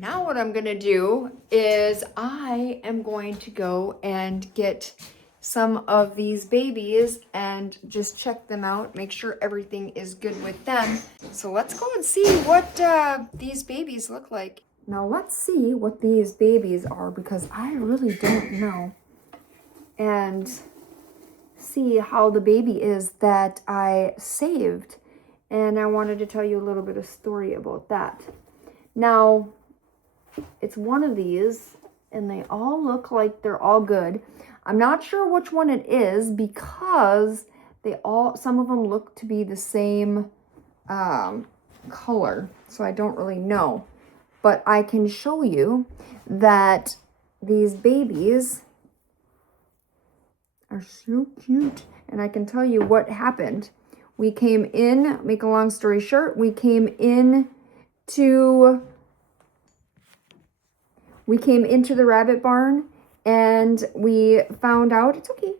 Now what I'm gonna do is I am going to go and get some of these babies and just check them out, make sure everything is good with them. So let's go and see what these babies look like. Now let's see what these babies are, because I really don't know. And see how the baby is that I saved. And I wanted to tell you a little bit of story about that. Now, it's one of these, and they all look like they're all good. I'm not sure which one it is, because some of them look to be the same color, so I don't really know. But I can show you that these babies are so cute, and I can tell you what happened. We came in, make a long story short, we came into the rabbit barn, and we found out, it's okay.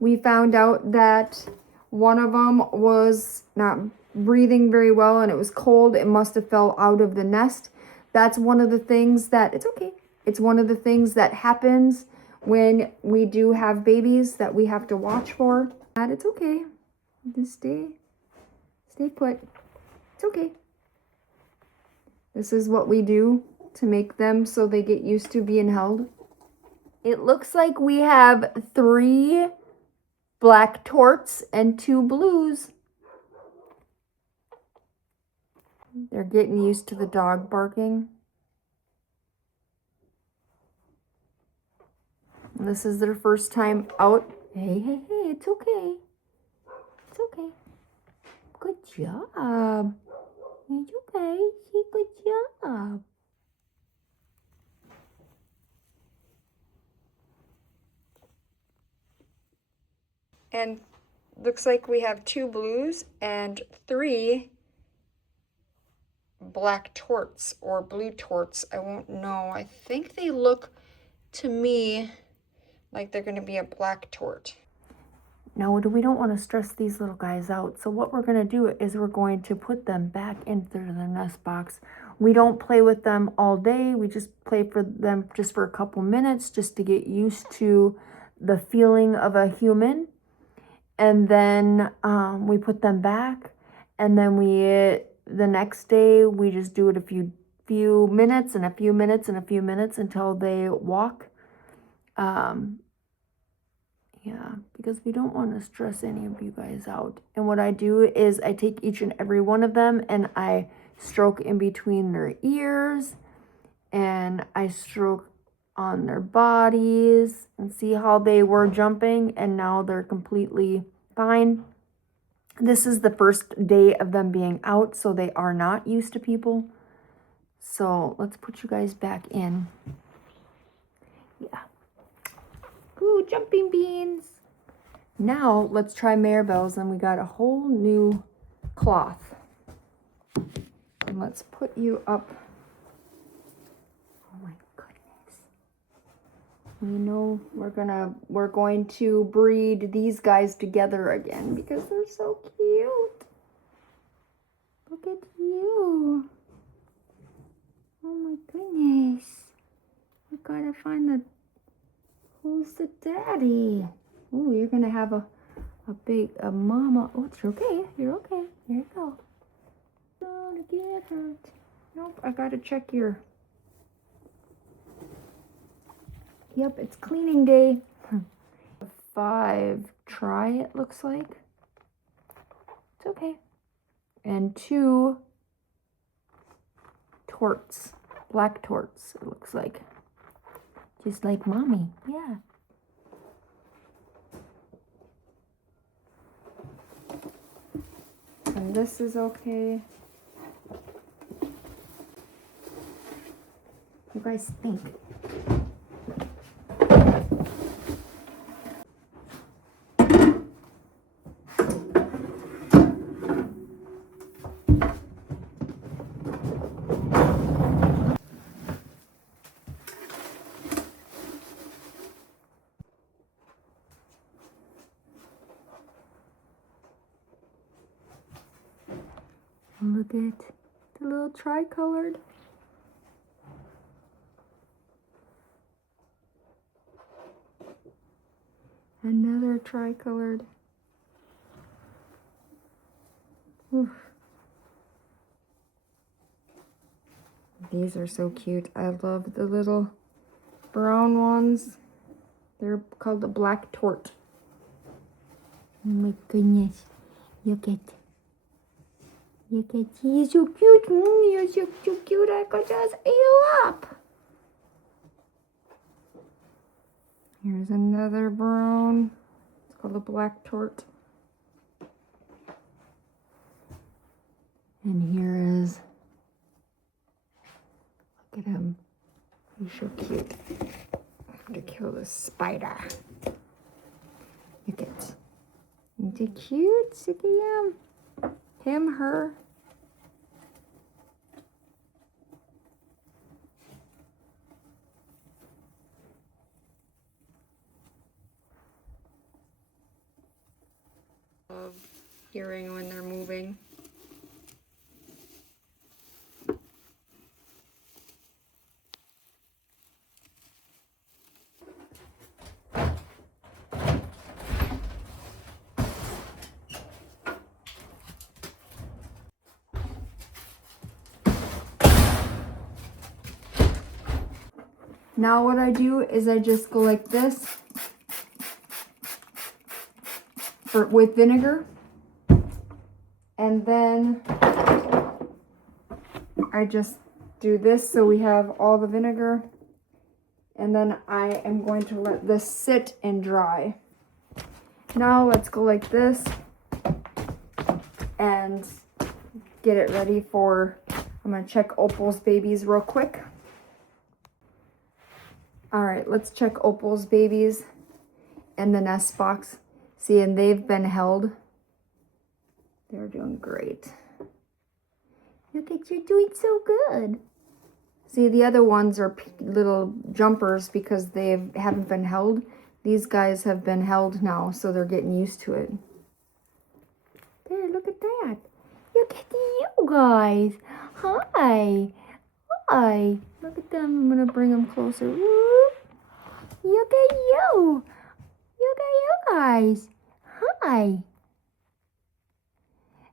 We found out that one of them was not breathing very well, and it was cold. It must have fell out of the nest. That's one of the things that, it's okay. It's one of the things that happens when we do have babies that we have to watch for. And it's okay. Just stay put. It's okay. This is what we do to make them so they get used to being held. It looks like we have 3 black torts and 2 blues. They're getting used to the dog barking. And this is their first time out. Hey, hey, hey, it's okay. It's okay. Good job. It's okay. Say good job. And looks like we have 2 blues and 3 black torts or blue torts. I won't know. I think they look to me like they're going to be a black tort. Now, we don't want to stress these little guys out. So what we're going to do is we're going to put them back into the nest box. We don't play with them all day. We just play for them just for a couple minutes, just to get used to the feeling of a human. And then we put them back, and then the next day we just do it a few minutes and a few minutes and a few minutes until they walk. Yeah, because we don't want to stress any of you guys out. And what I do is I take each and every one of them and I stroke in between their ears, and I stroke on their bodies, and see how they were jumping and now they're completely fine. This is the first day of them being out, so they are not used to people. So let's put you guys back in. Yeah. Ooh, jumping beans. Now let's try Maribel's, and we got a whole new cloth. And let's put you up. Oh my goodness. You know, we're going to breed these guys together again because they're so cute. Look at you. Oh my goodness. We gotta find who's the daddy? Oh, you're gonna have a mama. Oh, it's okay. You're okay. Here you go. Don't get hurt. Nope, I gotta check your. Yep, it's cleaning day. 5 try, it looks like. It's okay. And 2 torts. Black torts, it looks like. Just like mommy. Yeah. And this is okay. You guys think. Look at the little tricolored. Another tricolored. Oof. These are so cute. I love the little brown ones. They're called the black tort. Oh my goodness. Look at. He's so cute. You're so cute. I could just eat you up. Here's another brown. It's called a black tort. And here is, look at him. He's so cute. I'm gonna kill this spider. Look at. Isn't he cute? Look at him. Him, her. Love hearing when they're moving. Now what I do is I just go like this with vinegar, and then I just do this so we have all the vinegar, and then I am going to let this sit and dry. Now let's go like this and get it ready for, I'm going to check Opal's babies real quick. All right, let's check Opal's babies in the nest box. See, and they've been held. They're doing great. Look at you doing so good. See, the other ones are little jumpers because they haven't been held. These guys have been held now, so they're getting used to it. There, look at that. Look at you guys. Hi. Hi. Look at them. I'm going to bring them closer. Whoop. Look at you. Look at you guys. Hi.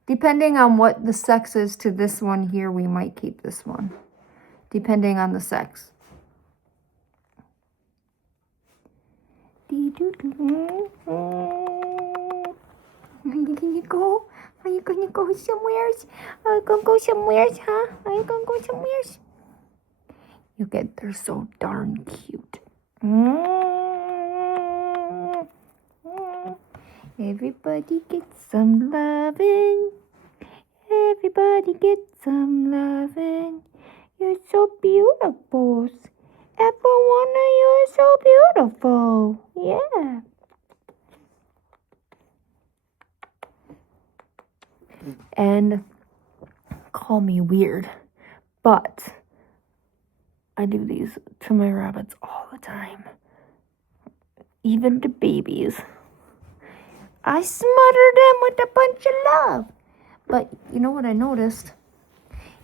Depending on what the sex is to this one here, we might keep this one. Depending on the sex. Are you gonna go? Are you gonna go somewhere? Are you gonna go somewhere, huh? Are you gonna go somewhere? Look at, they're so darn cute. Everybody gets some loving. Everybody gets some loving. You're so beautiful. Every one of you is so beautiful. Yeah. And call me weird, but I do these to my rabbits all the time. Even to babies. I smother them with a bunch of love. But you know what I noticed?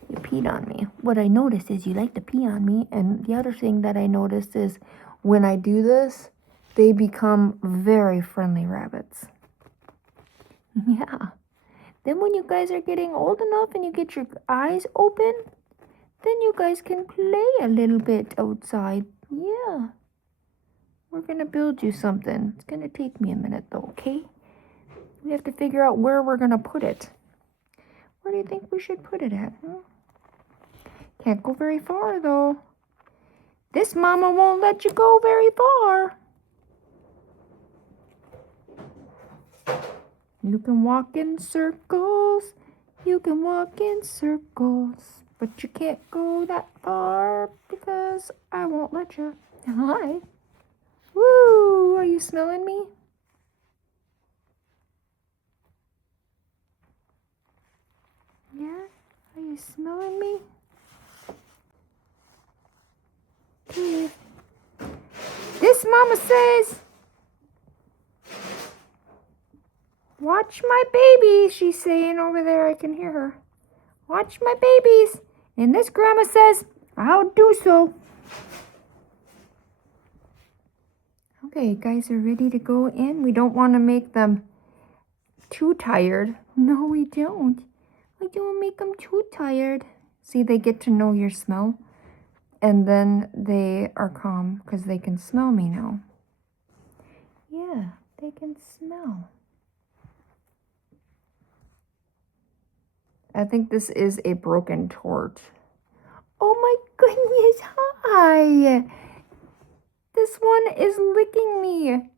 You peed on me. What I noticed is you like to pee on me. And the other thing that I noticed is when I do this, they become very friendly rabbits. Yeah. Then when you guys are getting old enough and you get your eyes open, then you guys can play a little bit outside. Yeah. We're going to build you something. It's going to take me a minute though, okay? We have to figure out where we're going to put it. Where do you think we should put it at? Can't go very far though. This mama won't let you go very far. You can walk in circles. You can walk in circles. But you can't go that far because I won't let you. Hi. Woo! Are you smelling me? Yeah? Are you smelling me? Okay. This mama says, watch my baby, she's saying over there. I can hear her. Watch my babies. And this grandma says, I'll do so. Okay, you guys are ready to go in. We don't want to make them too tired. No, we don't. We don't make them too tired. See, they get to know your smell. And then they are calm because they can smell me now. Yeah, they can smell. I think this is a broken torch. Oh my goodness, hi! This one is licking me.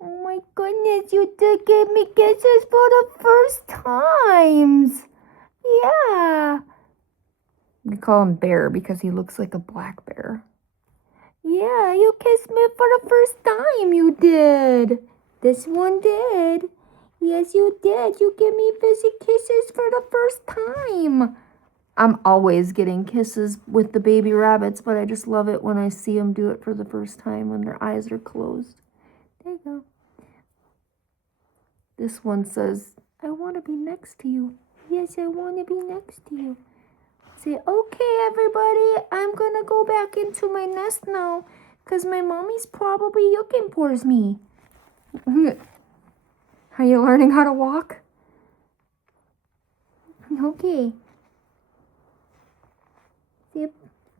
Oh my goodness, you did give me kisses for the first times. Yeah. We call him Bear because he looks like a black bear. Yeah, you kissed me for the first time, you did. This one did. Yes, you did. You give me busy kisses for the first time. I'm always getting kisses with the baby rabbits, but I just love it when I see them do it for the first time when their eyes are closed. There you go. This one says, I want to be next to you. Yes, I want to be next to you. Say, okay, everybody, I'm going to go back into my nest now because my mommy's probably looking for me. Are you learning how to walk? Okay.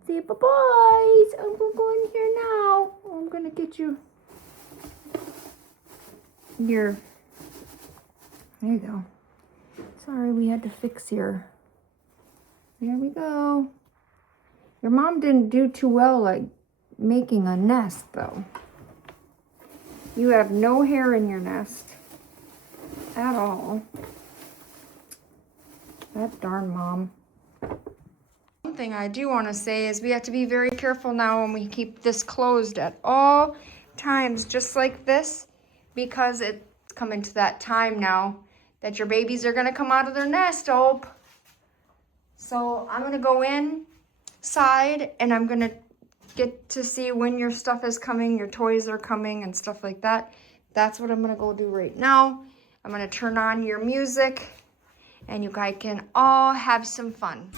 Say bye-bye. I'm going to go in here now. I'm going to get you your... There you go. Sorry, we had to fix your... There we go. Your mom didn't do too well, like, making a nest, though. You have no hair in your nest. At all. That darn mom. One thing I do want to say is we have to be very careful now when we keep this closed at all times, just like this, because it's coming to that time now that your babies are going to come out of their nest, Hope. So I'm going to go inside and I'm going to get to see when your stuff is coming, your toys are coming and stuff like that. That's what I'm going to go do right now. I'm going to turn on your music and you guys can all have some fun.